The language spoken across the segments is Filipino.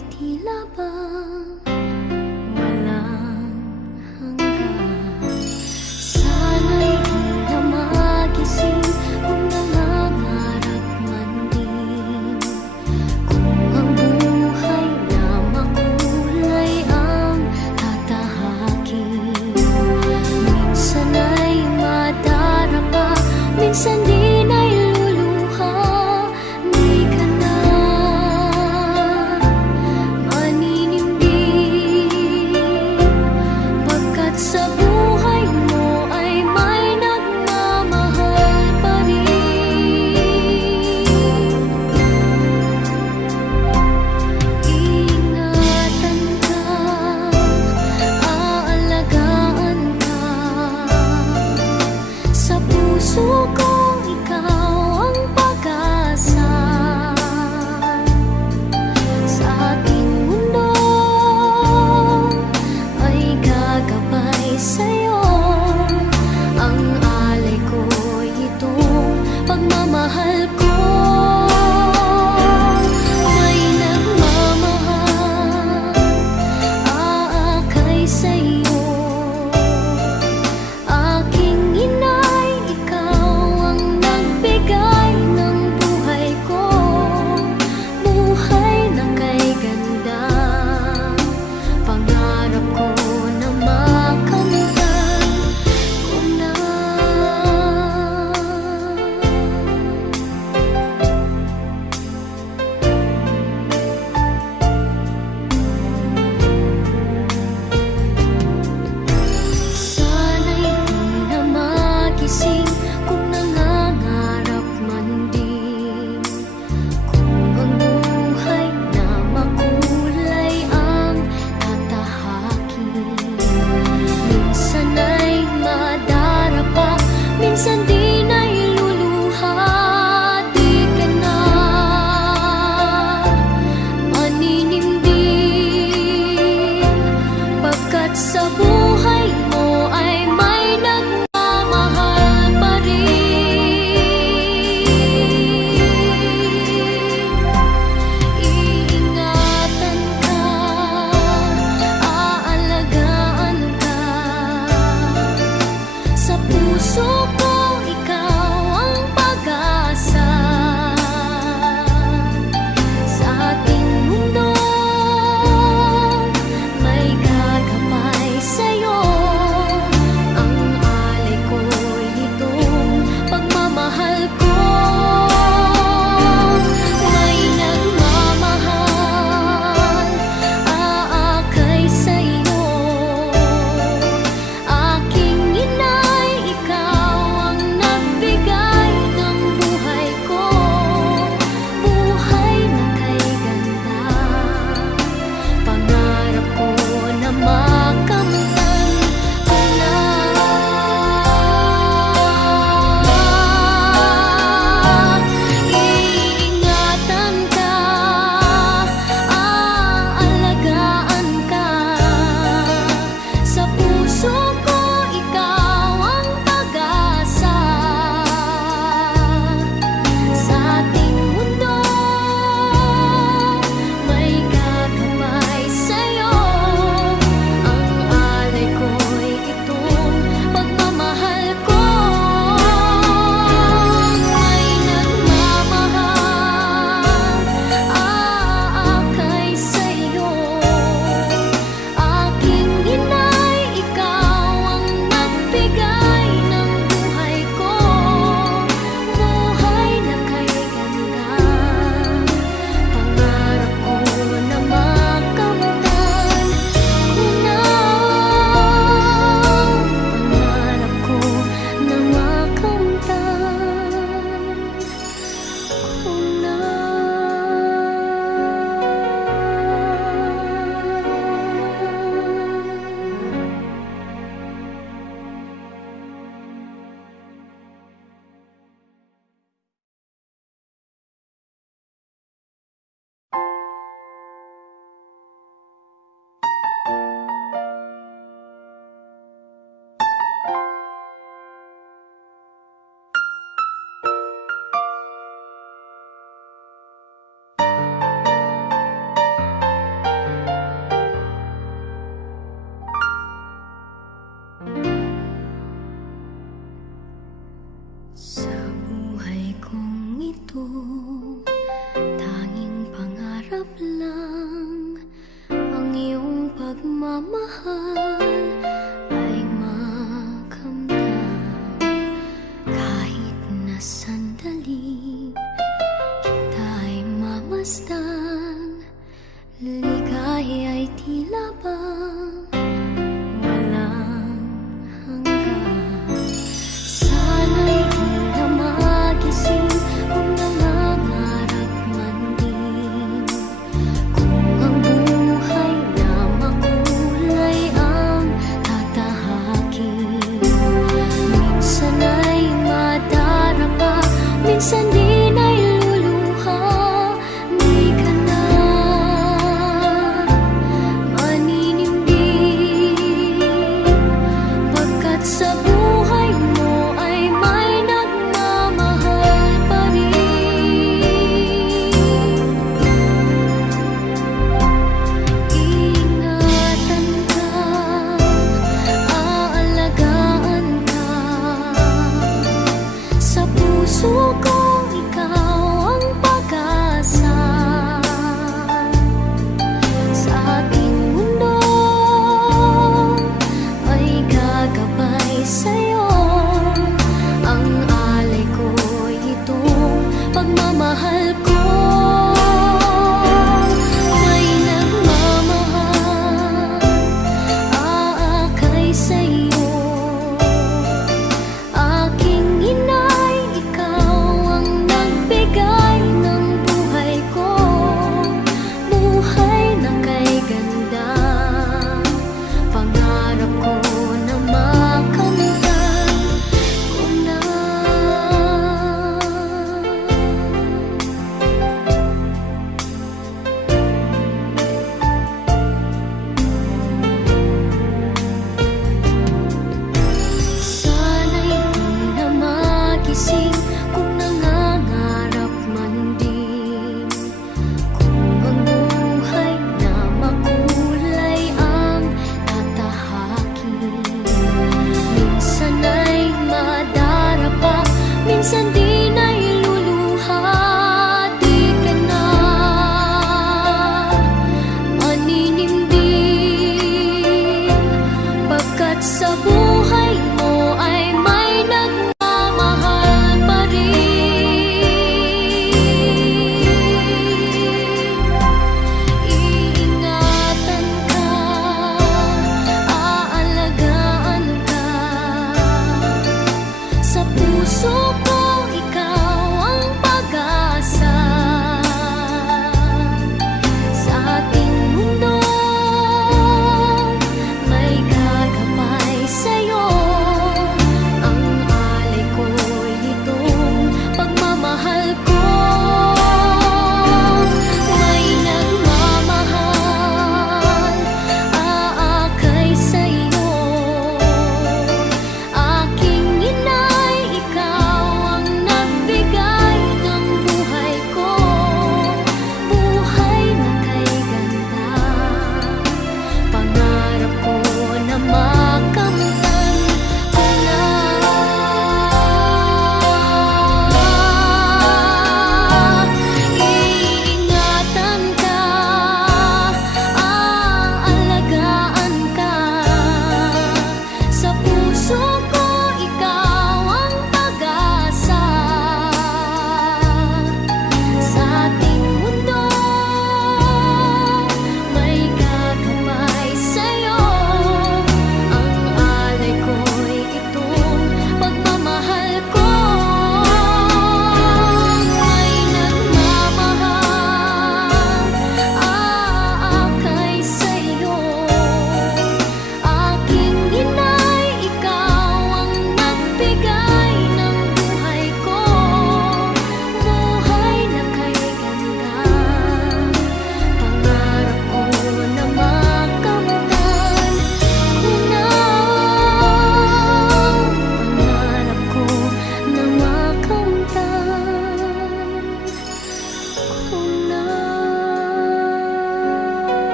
ay tila ba walang hanggan. Sana'y di na magising kung nangangarap man din, kung ang buhay na makulay ang tatahakin. Minsan ay madarapa, minsan din ay luluha. Di ka na pagmasdan, ligaya ay tila bang walang hanggan. Sana'y di na magising kung nangangarap man din, kung ang buhay na makulay ang tatahakin. Minsan ay madarapa, minsan din ay luluha, di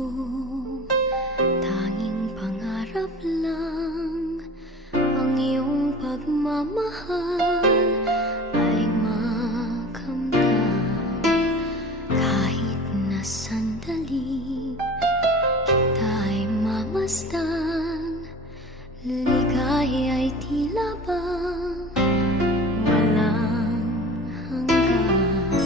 puso, tanging pangarap lang ang iyong pagmamahal ay makamtan. Kahit na sandali kita'y mamasdan, ligaya'y tila bang walang hanggan.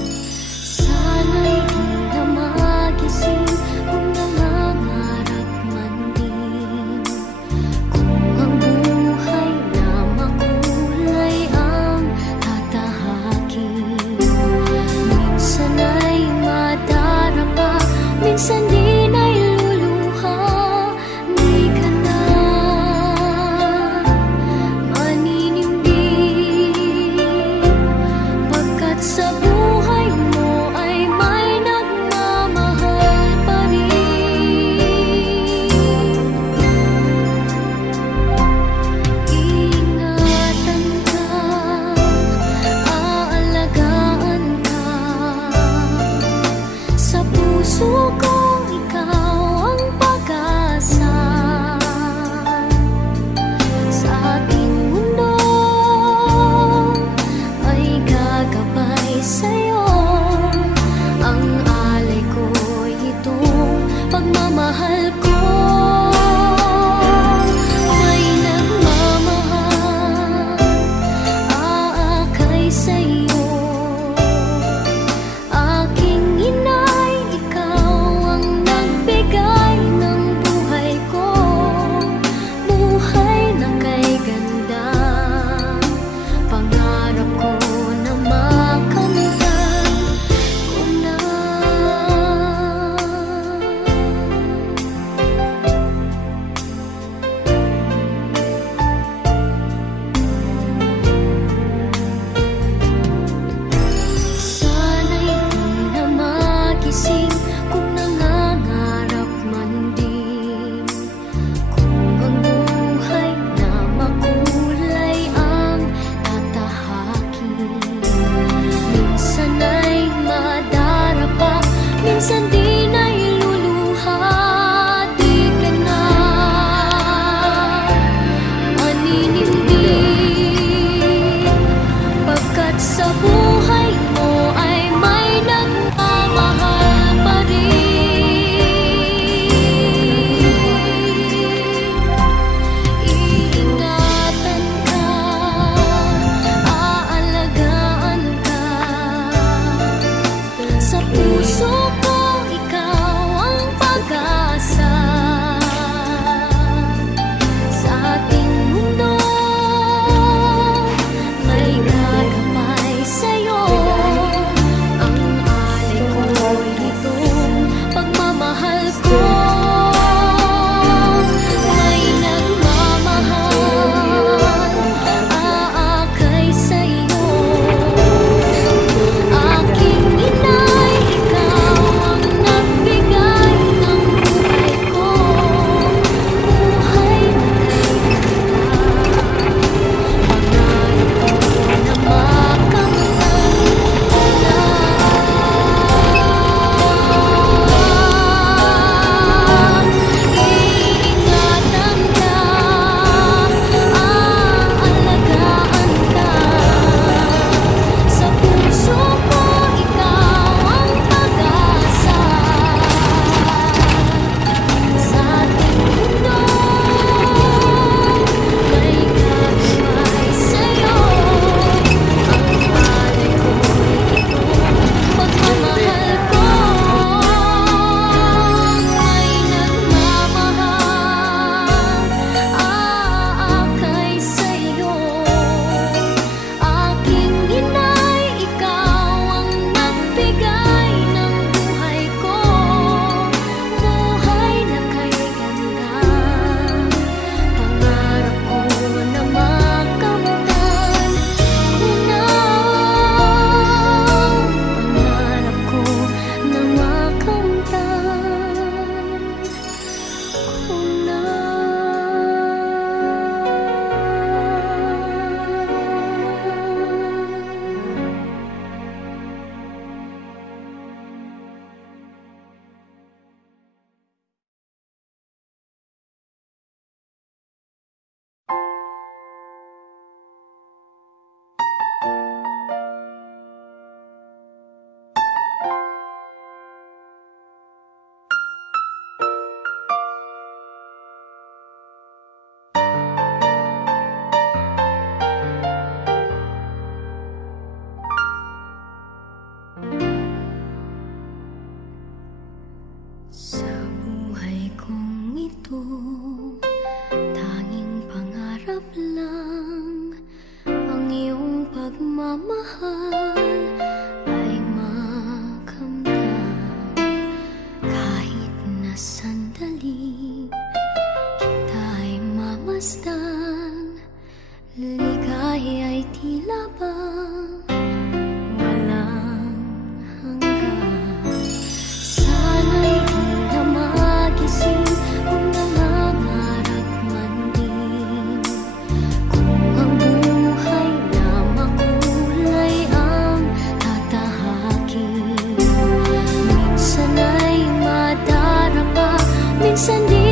Sana'y di na magising kung nangangarap man din, kung ang buhay na makulay ang tatahakin. Minsan ay madarapa, minsan din ay luluha. Di ka na maninindig, pagkat sa buhay mo ay may nagmamahal pa rin. Iingatan ka, aalagaan ka, sa puso kong ikaw ang pag-asa. Sa aking mundo ay gagabay sa'yo, ang alay ko'y itong pagmamahal ko. May nagmamahal, aakay sa'yo. Aking inay, ikaw ang nagbigay ng buhay ko, buhay na kay ganda. Pangarap ko na makamtan ko na. masdan, ligaya ay tila bang walang hanggan. Sana'y di na magising kung nangangarap man din, kung ang buhay na makulay ang tatahakin. Minsan ay madarapa, minsan di